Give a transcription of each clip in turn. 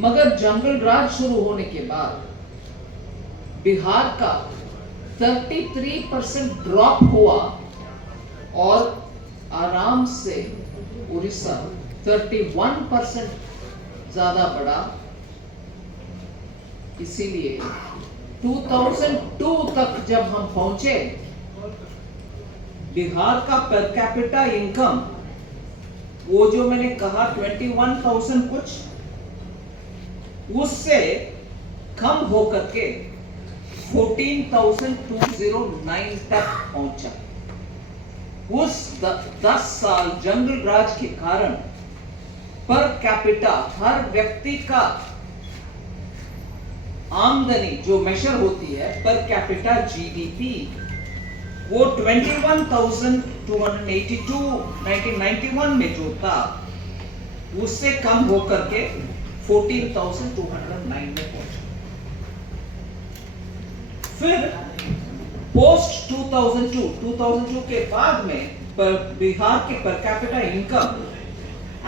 मगर जंगल राज शुरू होने के बाद बिहार का 33% ड्रॉप हुआ और आराम से उड़ीसा 31% ज्यादा बढ़ा। इसीलिए 2002 तक जब हम पहुंचे, बिहार का पर कैपिटा इनकम वो जो मैंने कहा 21,000 कुछ, उससे कम होकर के 14,209 तक पहुंचा। उस 10 साल जंगल राज के कारण पर कैपिटा हर व्यक्ति का आमदनी जो मेजर होती है पर कैपिटा जीडीपी, वो 21,282 1991 में जो था उससे कम होकर के 14,209 में पहुंचा। फिर पोस्ट 2002 के बाद में पर बिहार के per capita income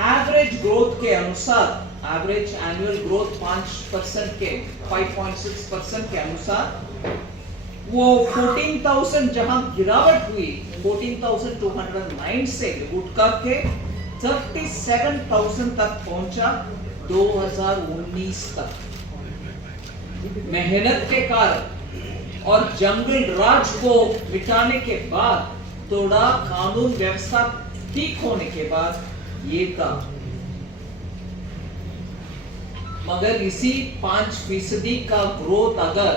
average growth के अनुसार, एवरेज एनुअल ग्रोथ 5.6% के अनुसार वो 14,000 जहां गिरावट हुई 14,209 से उठ करके 37,000 तक पहुंचा 2019 तक। मेहनत के कारण और जंगल राज को मिटाने के बाद, थोड़ा कानून व्यवस्था ठीक होने के बाद ये था। मगर इसी 5% का ग्रोथ अगर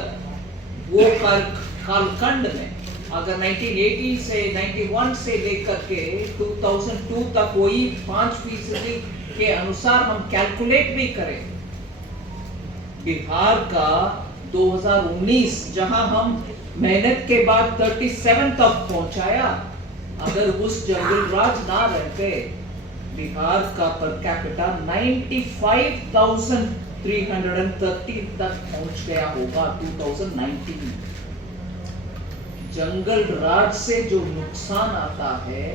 वो कालखंड में अगर 1980 से 91 से लेकर के 2002 तक वही 5% के अनुसार हम कैलकुलेट भी करें, बिहार का 2019 जहां हम मेहनत के बाद 37 तक पहुंचाया, अगर उस जंगल राज ना रहते बिहार का पर कैपिटा 95,330 तक पहुंच गया होगा 2019 में। जंगल राज से जो नुकसान आता है,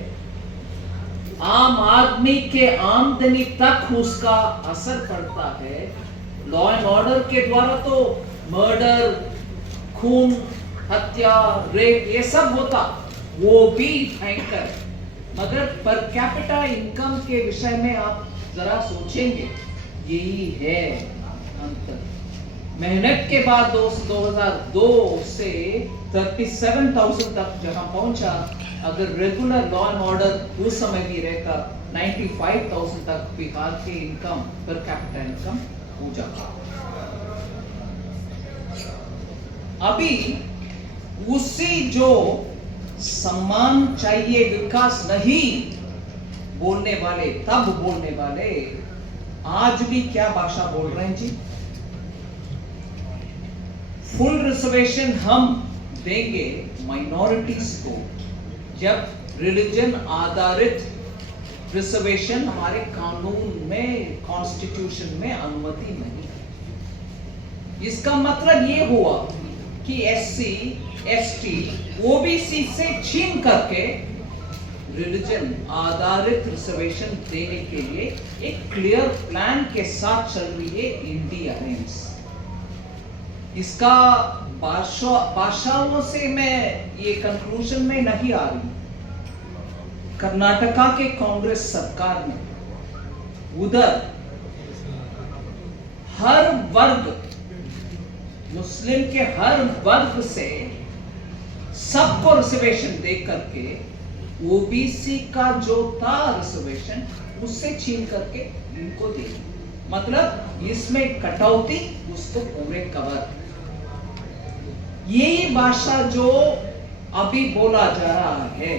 आम आदमी के आमदनी तक उसका असर पड़ता है। लॉ एंड ऑर्डर के द्वारा तो मर्डर, खून, हत्या, रेप ये सब होता, वो भी भयंकर। मगर पर कैपिटा इनकम के विषय में आप जरा सोचेंगे, यही है अंतर। मेहनत के बाद 2002 से 37,000 तक जहां पहुंचा, अगर रेगुलर लॉ एंड ऑर्डर उस समय भी रहता 95,000 तक बिहार के इनकम पर कैपिटा इनकम हो जाता। अभी उसी जो सम्मान चाहिए, विकास नहीं बोलने वाले, तब बोलने वाले आज भी क्या भाषा बोल रहे हैं जी? फुल रिजर्वेशन हम देंगे माइनॉरिटीज को, जब रिलीजन आधारित रिजर्वेशन हमारे कानून में, कॉन्स्टिट्यूशन में अनुमति नहीं है। इसका मतलब ये हुआ कि एससी, एसटी, ओबीसी से छीन करके रिलीजन आधारित रिजर्वेशन देने के लिए एक क्लियर प्लान के साथ चल रही है इंडिया अलायंस। इसका भाषाओं से मैं ये कंक्लूजन में नहीं आ रही। कर्नाटका के कांग्रेस सरकार ने उधर हर वर्ग, मुस्लिम के हर वर्ग से सबको रिजर्वेशन दे करके ओबीसी का जो था रिजर्वेशन उससे छीन करके इनको दे, मतलब इसमें कटौती, उसको पूरे कवर। यही भाषा जो अभी बोला जा रहा है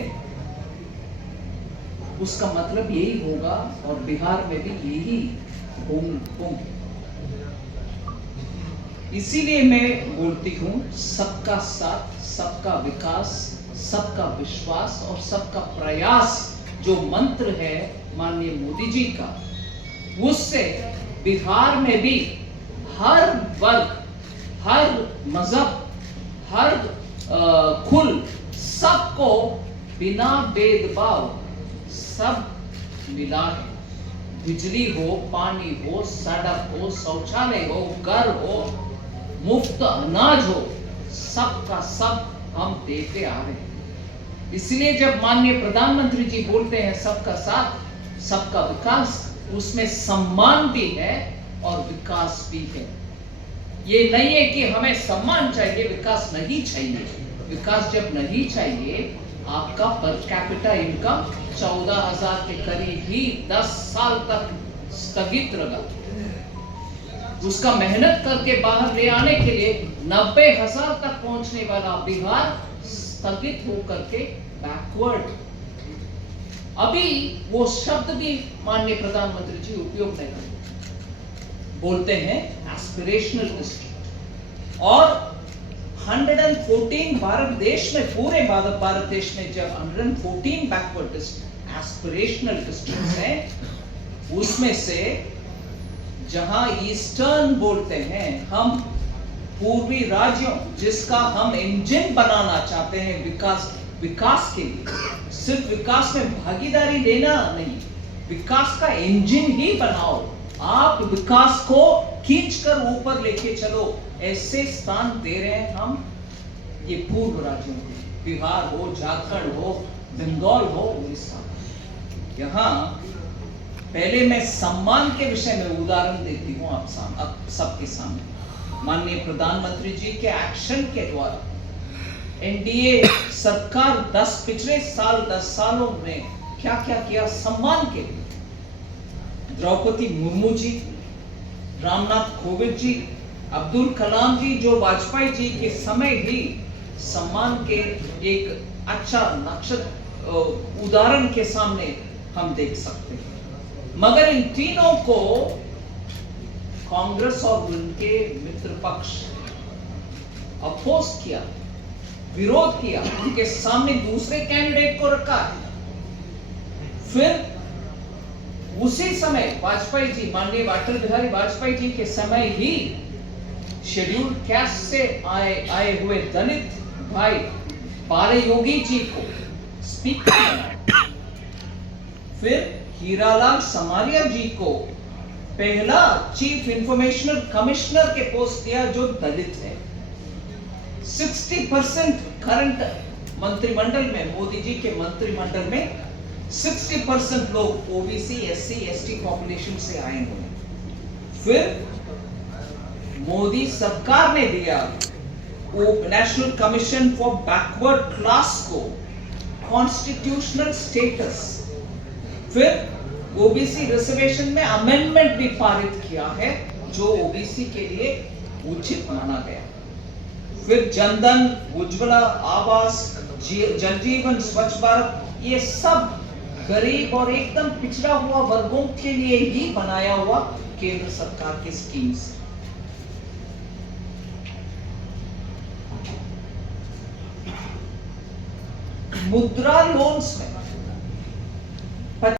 उसका मतलब यही होगा और बिहार में भी यही होगा। इसीलिए मैं बोलती हूं, सबका साथ, सबका विकास, सबका विश्वास और सबका प्रयास जो मंत्र है माननीय मोदी जी का, उससे बिहार में भी हर वर्ग, हर मजहब, हर कुल, सबको बिना भेदभाव सब मिला है। बिजली हो, पानी हो, सड़क हो, शौचालय हो, घर हो, मुफ्त अनाज हो, सबका सब हम देते आ रहे हैं। इसलिए जब माननीय प्रधानमंत्री जी बोलते हैं सबका साथ सबका विकास, उसमें सम्मान भी है और विकास भी है। ये नहीं है कि हमें सम्मान चाहिए, विकास नहीं चाहिए। विकास जब नहीं चाहिए, आपका पर कैपिटा इनकम 14,000 के करीब ही 10 साल तक स्थगित रहा। उसका मेहनत करके बाहर ले आने के लिए 90,000 तक पहुंचने वाला बिहार स्थगित होकर के बैकवर्ड। अभी वो शब्द भी माननीय प्रधानमंत्री जी उपयोग नहीं करते, बोलते हैं एस्पिरेशनल डिस्ट्रिक्ट। और 114 भारत देश में, पूरे भारत देश में जब 114 बैकवर्ड डिस्ट्रिक्ट एस्पिरेशनल डिस्ट्रिक्ट हैं, उसमें से जहां ईस्टर्न बोलते हैं, हम पूर्वी राज्यों जिसका हम इंजन बनाना चाहते हैं विकास के लिए, सिर्फ विकास में भागीदारी लेना नहीं, विकास का इंजन ही बनाओ। आप विकास को खींचकर ऊपर लेके चलो, ऐसे स्थान दे रहे हैं हम ये पूर्व राज्यों को, बिहार हो, झारखंड हो, बंगाल हो, उड़ीसा। यहाँ पहले मैं सम्मान के विषय में उदाहरण देती हूँ आप सबके सामने। माननीय प्रधानमंत्री जी के एक्शन के द्वारा एनडीए सरकार पिछले 10 सालों में क्या क्या किया सम्मान के लिए। द्रौपदी मुर्मू जी, रामनाथ कोविंद जी, अब्दुल कलाम जी, जो वाजपेयी जी के समय ही सम्मान के एक अच्छा नक्शा उदाहरण के सामने हम देख सकते हैं। मगर इन तीनों को कांग्रेस और उनके मित्र पक्ष अपोज किया, विरोध किया, उनके सामने दूसरे कैंडिडेट को रखा। फिर उसी समय वाजपेयी जी, माननीय अटल बिहारी वाजपेयी जी के समय ही शेड्यूल्ड कास्ट से आए हुए दलित भाई पाले योगी जी को स्पीकर बनाया। फिर हीरालाल समारिया जी को पहला चीफ इंफॉर्मेशन कमिश्नर के पोस्ट दिया जो दलित है। 60% करंट मंत्रिमंडल में, मोदी जी के मंत्रिमंडल में 60% लोग ओबीसी, एससी, एसटी पॉपुलेशन से आए हुए। फिर मोदी सरकार ने दिया national commission for backward class को कॉन्स्टिट्यूशनल स्टेटस। फिर ओबीसी रिजर्वेशन में अमेंडमेंट भी पारित किया है जो ओबीसी के लिए उचित माना गया। फिर जनधन, उज्ज्वला, आवास, जल जीवन, स्वच्छ भारत, ये सब गरीब और एकदम पिछड़ा हुआ वर्गों के लिए ही बनाया हुआ केंद्र सरकार की स्कीम्स। मुद्रा लोन्स में